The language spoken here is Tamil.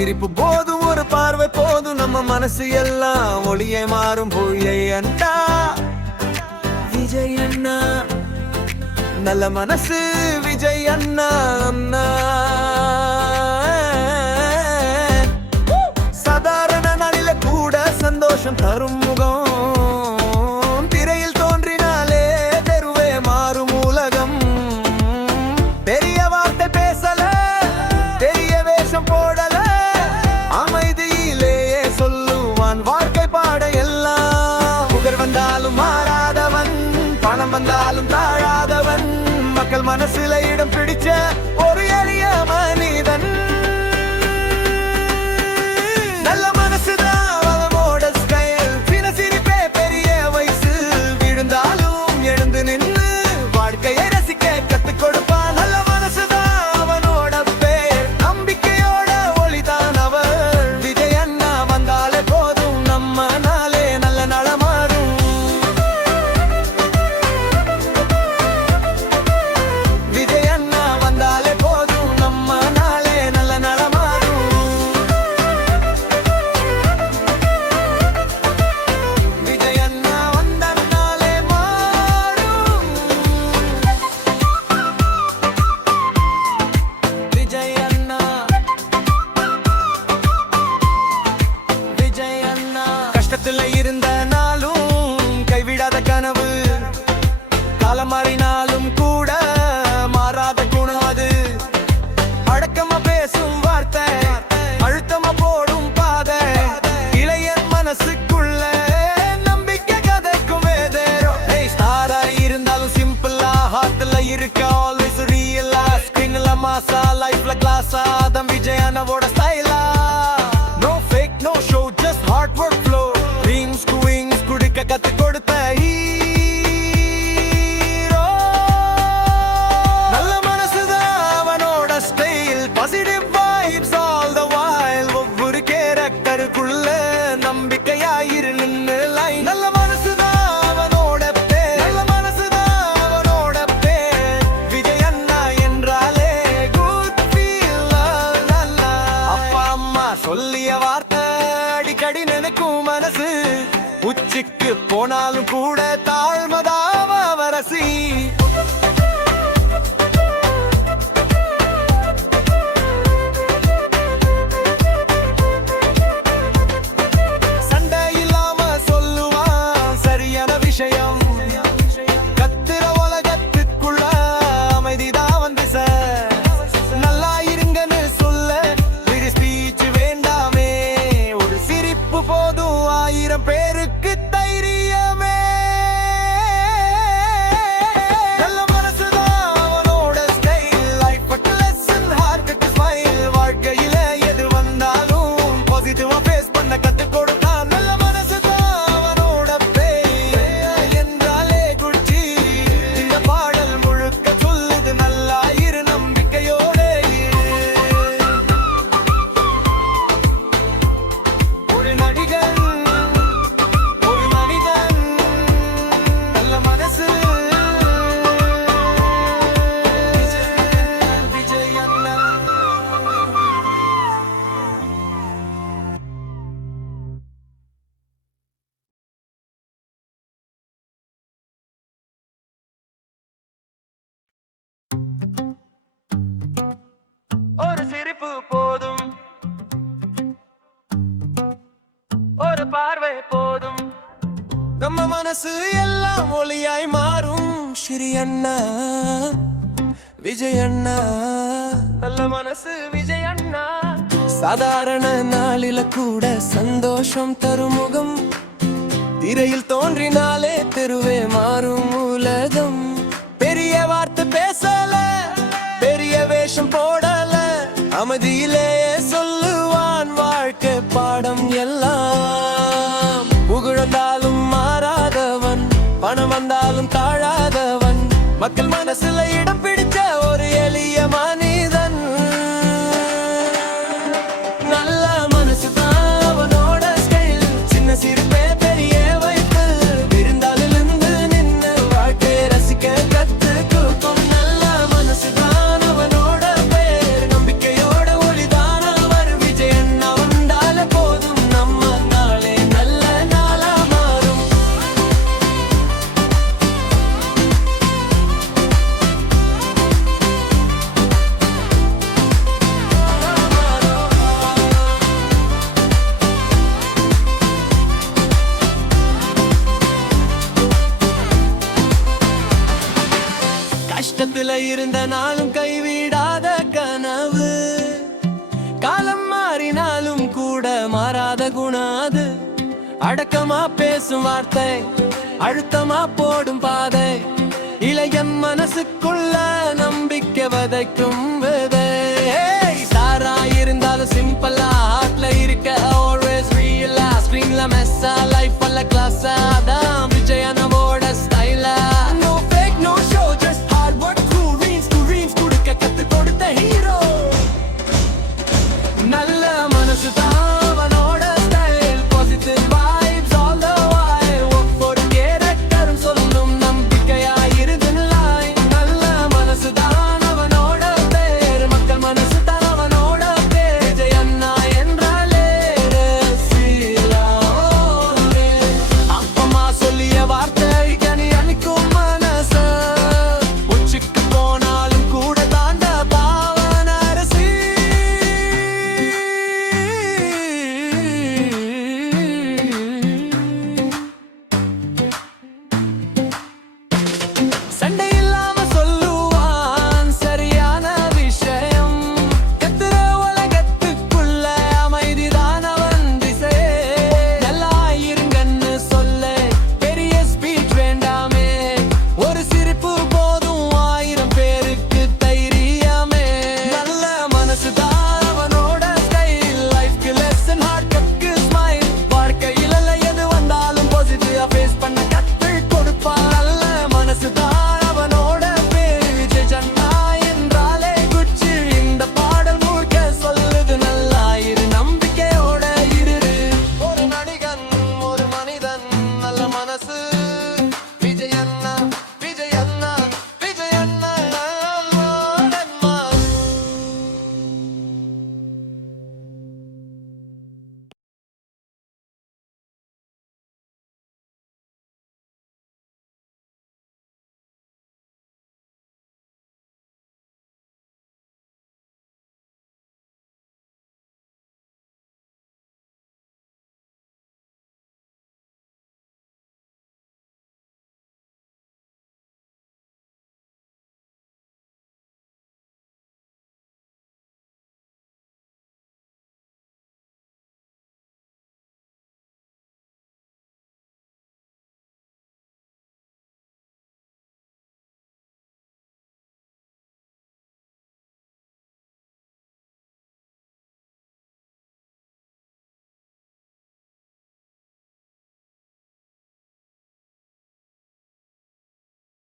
சிரிப்பு போதும் ஒரு பார்வை போதும் நம்ம மனசு எல்லாம் ஒளியை மாறும் விஜய் அண்ணா விஜய் அண்ணா நல்ல மனசு விஜய் அண்ணா அண்ணா சாதாரண நாளில கூட சந்தோஷம் தரும் முகம் திரையில் தோன்றினாலே தெருவே மாறும் உலகம் பெரிய வார்த்தை பேசல பெரிய வேஷம் போடல அமைதியிலேயே சொல்லுவான் வாழ்க்கை பாட எல்லாம் புகழ் வந்தாலும் மாறாதவன் பணம் வந்தாலும் தாழாதவன் மக்கள் மனசுல இடம் பிடிச்ச ஒரு எளிய மனிதன் நல்ல மனசுதான் அவனோட ஸ்டைல் சின்ன சிரிப்பே பெரிய வயசு விழுந்தாலும் எழுந்து நின்று வாழ்க்கையை ரசிக்க கத்துக் கொடுப்பான் நல்ல மனசுதான் அவனோட பேர் நம்பிக்கையோட ஒளிதான் அவர் விஜய் அண்ணா வந்தாலே போதும் நம்ம நாளே நல்ல நலமாறும் விஜய் அண்ணா வந்தாலே போதும் நம்ம நாளே நல்ல நலமாறும் விஜய் அண்ணா வந்தாலே மாறும் விஜய் அண்ணா விஜய் அண்ணா கஷ்டத்துல இருந்த நாளும் கைவிடாத கனவு காலம் மாறினாலும் கூட மாறாத குணம் அது அடக்கமா பேசும் வார்த்தை அழுத்தமா போடும் பாதை இளையன் மனசுக்குள்ள நம்பிக்கை கதைக்கும் வேதேரோ ஸ்டாரா இருந்தாலும் சிம்பிளா ஹார்ட்ல இருக்க ஆல்வேஸ் ரியலா ஸ்கிரீன்ல மாசா லைஃப்ல கிளாஸா தம் விஜய் அண்ணாவோட ஸ்டைலா no fake no show just hard work flow dreams to wings குடிக்க கத்து கொடுத்த ஹீரோ நல்ல மனசுதான் அவனோட style positive vibes all the while ஒவ்வொரு கேரக்டருக்குள்ள நம்பிக்கையாயிரு நின்னு லைன் நல்ல மனசுதான் அவனோட பேர் நல்ல மனசுதான் அவனோட பேர் விஜய் அண்ணா என்றாலே குட் ஃபீல் நல்லா அப்பா அம்மா சொல்லிய வார்த்தை அடிக்கடி நினைக்கும் மனசு உச்சிக்கு போனாலும் கூட தாழ்மதாவ வரசி சண்டை இல்லாம சொல்லுவான் சரியான விஷயம் கத்துற உலகத்துக்குள்ள அமைதிதான் வந்து சார் நல்லா இருங்கன்னு சொல்ல ஒரு ஸ்பீச் வேண்டாமே ஒரு சிரிப்பு போதும் 1000 பேருக்கு தைரியமே நல்ல மனசுதான் அவனோட style life but lesson heart to smile வாழ்க்கையில எது வந்தாலும் பாசிட்டிவா ஃபேஸ் பண்ண கத்து கொடுத்தான் நல்ல மனசுதான் அவனோட பேர் என்றாலே குச்சி இந்த பாடல் முழுக்க சொல்லுது நல்லா இரு நம்பிக்கையோட இரு ஒரு நடிகன் ஒரு மனிதன் நல்ல மனசு விஜய் அண்ணா ஒரு சிரிப்பு போதும் ஒரு பார்வை போதும் நம்ம மனசு எல்லாம் ஒளியாய் மாறும் ஸ்ரீ அண்ணா விஜய் அண்ணா நல்ல மனசு விஜய் அண்ணா சாதாரண நாளில கூட சந்தோஷம் தரும் முகம் திரையில் தோன்றினாலே தெருவே மாறும் உலகம் பெரிய வார்த்தை பேசல பெரிய வேஷம் போடல அமைதியிலே சொல்லுவான் வாழ்க்கை பாடம் எல்லாம் புகழந்தாலும் மாறாதவன் பணம் வந்தாலும் தாழாதவன் மக்கள் மனசுல இடம் பிடிச்ச ஒரு எளிய மனிதன் நல்ல மனசுதான் அவனோட ஸ்டைல் சின்ன சிரிப்பே பெரிய வைப்பு விருந்தாளிலிருந்து நின்று வாழ்க்கை ரசிக்க கத்து கொடுக்கும் நல்ல மனசுதான் அவனோட பேர் நம்பிக்கையோட ஒளிதான் அவர் விஜய் அண்ணா கஷ்டத்துல இருந்த நாளும் கைவிடாத கனவு காலம் மாறினாலும் கூட மாறாத குணம் அது அடக்கமா பேசும் வார்த்தை அழுத்தமா போடும் பாதை இளைய மனசுக்குள்ள நம்பிக்கை வதைக்கும் விதை சாரா இருந்தாலும் சிம்பிளா ஹார்ட்ல இருக்க always real ஸ்க்ரீன்ல மெஸ்ஸா லைஃப் அல்ல கிளாஸா